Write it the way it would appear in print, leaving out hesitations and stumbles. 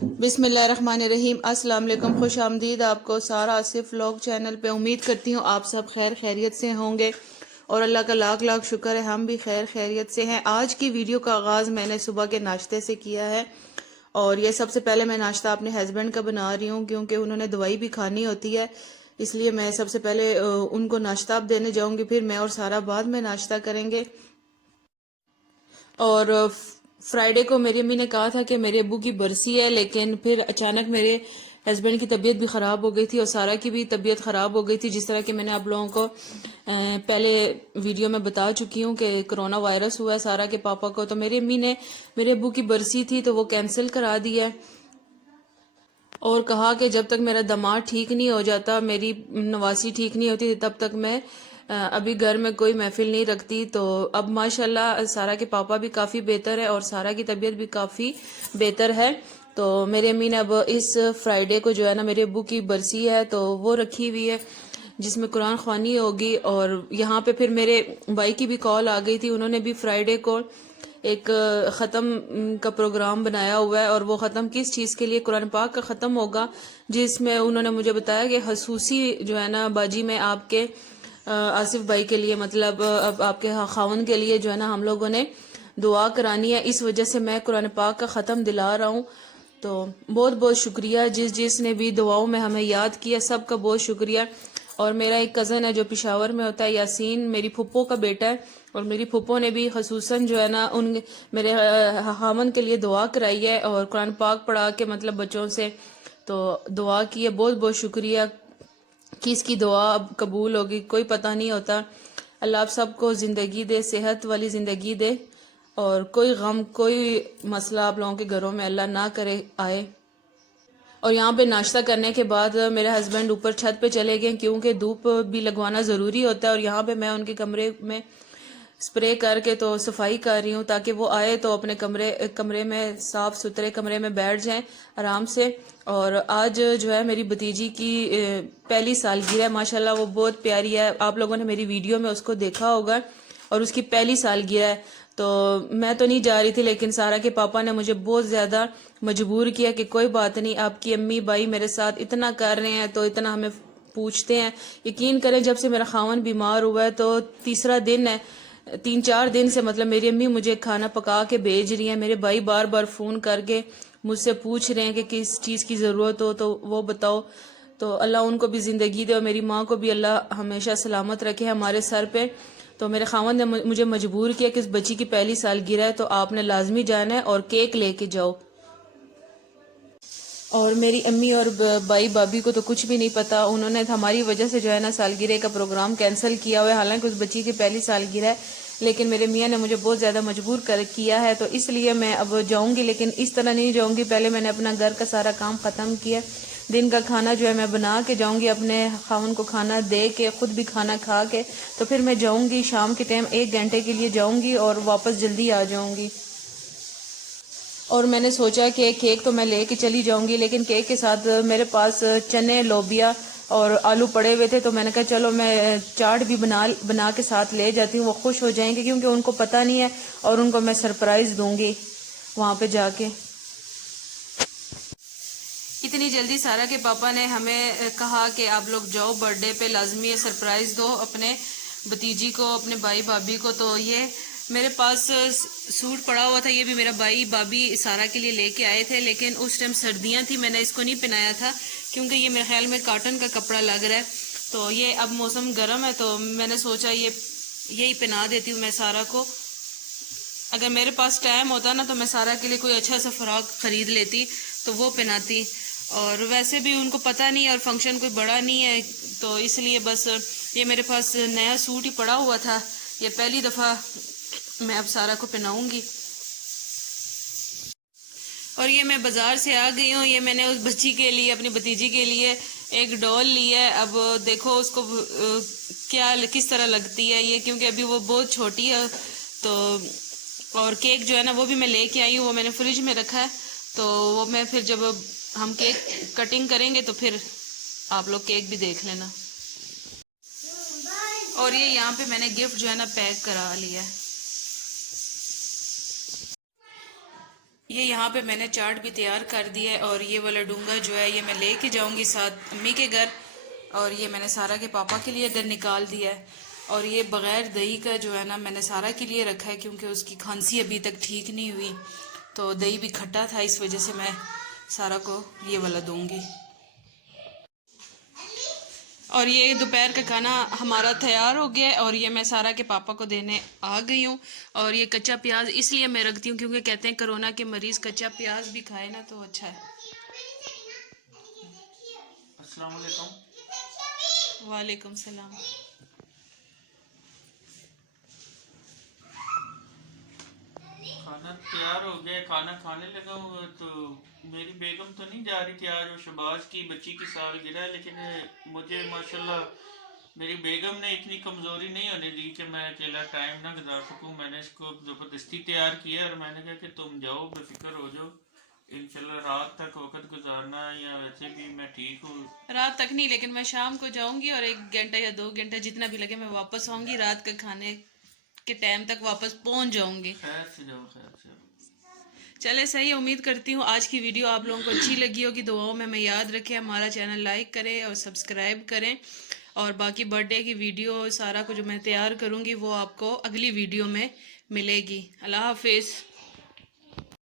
बिस्मिल्लाहिर्रहमानिर्रहीम। अस्सलाम वालेकुम, खुश आमदीद आपको सारा आसिफ व्लॉग चैनल पे। उम्मीद करती हूँ आप सब खैर खैरियत से होंगे और अल्लाह का लाख लाख शुक्र है हम भी खैर खैरियत से हैं। आज की वीडियो का आगाज़ मैंने सुबह के नाश्ते से किया है और ये सबसे पहले मैं नाश्ता अपने हस्बैंड का बना रही हूँ क्योंकि उन्होंने दवाई भी खानी होती है, इसलिए मैं सबसे पहले उनको नाश्ता देने जाऊँगी, फिर मैं और सारा बाद में नाश्ता करेंगे। और फ्राइडे को मेरी अम्मी ने कहा था कि मेरे अब्बू की बरसी है, लेकिन फिर अचानक मेरे हस्बैंड की तबीयत भी ख़राब हो गई थी और सारा की भी तबीयत ख़राब हो गई थी। जिस तरह कि मैंने आप लोगों को पहले वीडियो में बता चुकी हूँ कि कोरोना वायरस हुआ है सारा के पापा को, तो मेरी अम्मी ने मेरे अब्बू की बरसी थी तो वो कैंसिल करा दी है और कहा कि जब तक मेरा दामाद ठीक नहीं हो जाता, मेरी नवासी ठीक नहीं होती, तब तक मैं अभी घर में कोई महफिल नहीं रखती। तो अब माशाल्लाह सारा के पापा भी काफ़ी बेहतर है और सारा की तबीयत भी काफ़ी बेहतर है। तो मेरी अम्मी ने अब इस फ्राइडे को जो है ना मेरे अब्बू की बरसी है तो वो रखी हुई है जिसमें कुरान ख्वानी होगी। और यहाँ पे फिर मेरे भाई की भी कॉल आ गई थी, उन्होंने भी फ्राइडे को एक ख़त्म का प्रोग्राम बनाया हुआ है और वो ख़त्म किस चीज़ के लिए, कुरान पाक का ख़त्म होगा, जिसमें उन्होंने मुझे बताया कि हसूसी जो है ना बाजी में आपके आसिफ भाई के लिए, मतलब अब आपके खाउन के लिए जो है ना हम लोगों ने दुआ करानी है, इस वजह से मैं कुरान पाक का ख़त्म दिला रहा हूँ। तो बहुत बहुत शुक्रिया जिसने भी दुआओं में हमें याद किया, सबका बहुत शुक्रिया। और मेरा एक कज़न है जो पिशावर में होता है, यासीन, मेरी फुप्पो का बेटा है, और मेरी फुप्पो ने भी खसूसन जो है ना उन मेरे हामन के लिए दुआ कराई है और कुरान पाक पढ़ा के मतलब बच्चों से तो दुआ की है। बहुत बहुत शुक्रिया। किसकी दुआ अब कबूल होगी कोई पता नहीं होता। अल्लाह आप सबको ज़िंदगी दे, सेहत वाली ज़िंदगी दे और कोई गम कोई मसला आप लोगों के घरों में अल्लाह ना करे आए। और यहाँ पे नाश्ता करने के बाद मेरे हस्बैंड ऊपर छत पे चले गए क्योंकि धूप भी लगवाना ज़रूरी होता है, और यहाँ पे मैं उनके कमरे में स्प्रे करके तो सफाई कर रही हूँ ताकि वो आए तो अपने कमरे में साफ सुथरे कमरे में बैठ जाएं आराम से। और आज जो है मेरी भतीजी की पहली सालगिरह है, माशाल्लाह वो बहुत प्यारी है, आप लोगों ने मेरी वीडियो में उसको देखा होगा और उसकी पहली सालगिरह है। तो मैं तो नहीं जा रही थी, लेकिन सारा के पापा ने मुझे बहुत ज़्यादा मजबूर किया कि कोई बात नहीं, आपकी अम्मी भाई मेरे साथ इतना कर रहे हैं तो इतना हमें पूछते हैं। यकीन करें जब से मेरा खावन बीमार हुआ है तो तीसरा दिन है, 3-4 दिन से मतलब मेरी अम्मी मुझे खाना पका के भेज रही है, मेरे भाई बार बार फ़ोन करके मुझसे पूछ रहे हैं कि किस चीज़ की ज़रूरत हो तो वो बताओ। तो अल्लाह उनको भी ज़िंदगी दे और मेरी माँ को भी अल्लाह हमेशा सलामत रखे हमारे सर पे। तो मेरे खावन ने मुझे मजबूर किया कि इस बच्ची की पहली सालगिरह है तो आपने लाजमी जाना है और केक लेके जाओ। और मेरी अम्मी और भाई भाभी को तो कुछ भी नहीं पता, उन्होंने हमारी वजह से जो है ना सालगिरह का प्रोग्राम कैंसिल किया हुआ है, हालांकि उस बच्ची की पहली सालगिरह है, लेकिन मेरे मियाँ ने मुझे बहुत ज़्यादा मजबूर कर किया है तो इसलिए मैं अब जाऊंगी, लेकिन इस तरह नहीं जाऊंगी। पहले मैंने अपना घर का सारा काम ख़त्म किया, दिन का खाना जो है मैं बना के जाऊंगी, अपने खावन को खाना दे के खुद भी खाना खा के तो फिर मैं जाऊंगी शाम के टाइम 1 घंटे के लिए जाऊंगी और वापस जल्दी आ जाऊंगी। और मैंने सोचा कि केक तो मैं लेके चली जाऊंगी, लेकिन केक के साथ मेरे पास चने, लोबिया और आलू पड़े हुए थे, तो मैंने कहा चलो मैं चाट भी बना के साथ ले जाती हूँ, वो खुश हो जाएंगे क्योंकि उनको पता नहीं है और उनको मैं सरप्राइज़ दूंगी वहाँ पे जाके। इतनी जल्दी सारा के पापा ने हमें कहा कि आप लोग जाओ बर्थडे पे, लाजमी सरप्राइज़ दो अपने भतीजी को, अपने भाई भाभी को। तो ये मेरे पास सूट पड़ा हुआ था, ये भी मेरा भाई भाभी सारा के लिए लेके आए थे, लेकिन उस टाइम सर्दियां थी, मैंने इसको नहीं पहनाया था क्योंकि ये मेरे ख्याल में कॉटन का कपड़ा लग रहा है। तो ये अब मौसम गर्म है तो मैंने सोचा यही पहना देती हूँ मैं सारा को। अगर मेरे पास टाइम होता ना तो मैं सारा के लिए कोई अच्छा सा फ्रॉक खरीद लेती तो वो पहनाती, और वैसे भी उनको पता नहीं है और फंक्शन कोई बड़ा नहीं है तो इसलिए बस ये मेरे पास नया सूट ही पड़ा हुआ था, ये पहली दफ़ा मैं अब सारा को पहनाऊंगी। और ये मैं बाज़ार से आ गई हूँ, ये मैंने उस बच्ची के लिए, अपनी भतीजी के लिए एक डॉल ली है। अब देखो उसको क्या किस तरह लगती है ये, क्योंकि अभी वो बहुत छोटी है। तो और केक जो है ना वो भी मैं लेके आई हूँ, वो मैंने फ्रिज में रखा है, तो वो मैं फिर जब हम केक कटिंग करेंगे तो फिर आप लोग केक भी देख लेना। और ये यहाँ पे मैंने गिफ्ट जो है ना पैक करा लिया है। یہ یہاں پہ میں نے چاٹ بھی تیار کر دیا ہے، اور یہ والا ڈونگا جو ہے یہ میں لے کے جاؤں گی ساتھ امی کے گھر، اور یہ میں نے سارا کے پاپا کے لیے ادھر نکال دیا ہے، اور یہ بغیر دہی کا جو ہے نا میں نے سارا کے لیے رکھا ہے کیونکہ اس کی کھانسی ابھی تک ٹھیک نہیں ہوئی، تو دہی بھی کھٹا تھا، اس وجہ سے میں سارا کو یہ والا دوں گی۔ اور یہ دوپہر کا کھانا ہمارا تیار ہو گیا ہے، اور یہ میں سارا کے پاپا کو دینے آ گئی ہوں، اور یہ کچا پیاز اس لیے میں رکھتی ہوں کیونکہ کہتے ہیں کرونا کے مریض کچا پیاز بھی کھائے نا تو اچھا ہے۔ السلام علیکم۔ وعلیکم السلام۔ کھانا تیار ہو گیا، کھانا کھانے لگا ہوں تو میری بیگم تو نہیں جا رہی تھی، آج وہ شباز کی بچی کی سالگرہ ہے، لیکن مجھے ماشاءاللہ میری بیگم نے اتنی کمزوری نہیں ہونے دی کہ میں اکیلا ٹائم نہ گزار سکوں، میں نے اس کو زبردستی تیار کیا، اور میں نے کہا کہ تم جاؤ بے فکر ہو جاؤ، انشاءاللہ رات تک وقت گزارنا، یا ویسے بھی میں ٹھیک ہوں۔ رات تک نہیں، لیکن میں شام کو جاؤں گی اور 1 گھنٹہ یا 2 گھنٹہ جتنا بھی لگے میں واپس آؤں گی، رات کا کھانے کے ٹائم تک واپس پہنچ جاؤں گی۔ خیر سے جاؤ، خیر سے جاؤ۔ چلے صحیح، امید کرتی ہوں آج کی ویڈیو آپ لوگوں کو اچھی لگی ہوگی، دعاؤں میں یاد رکھیں، ہمارا چینل لائک کریں اور سبسکرائب کریں، اور باقی برتھ ڈے کی ویڈیو سارا کو جو میں تیار کروں گی وہ آپ کو اگلی ویڈیو میں ملے گی۔ اللہ حافظ۔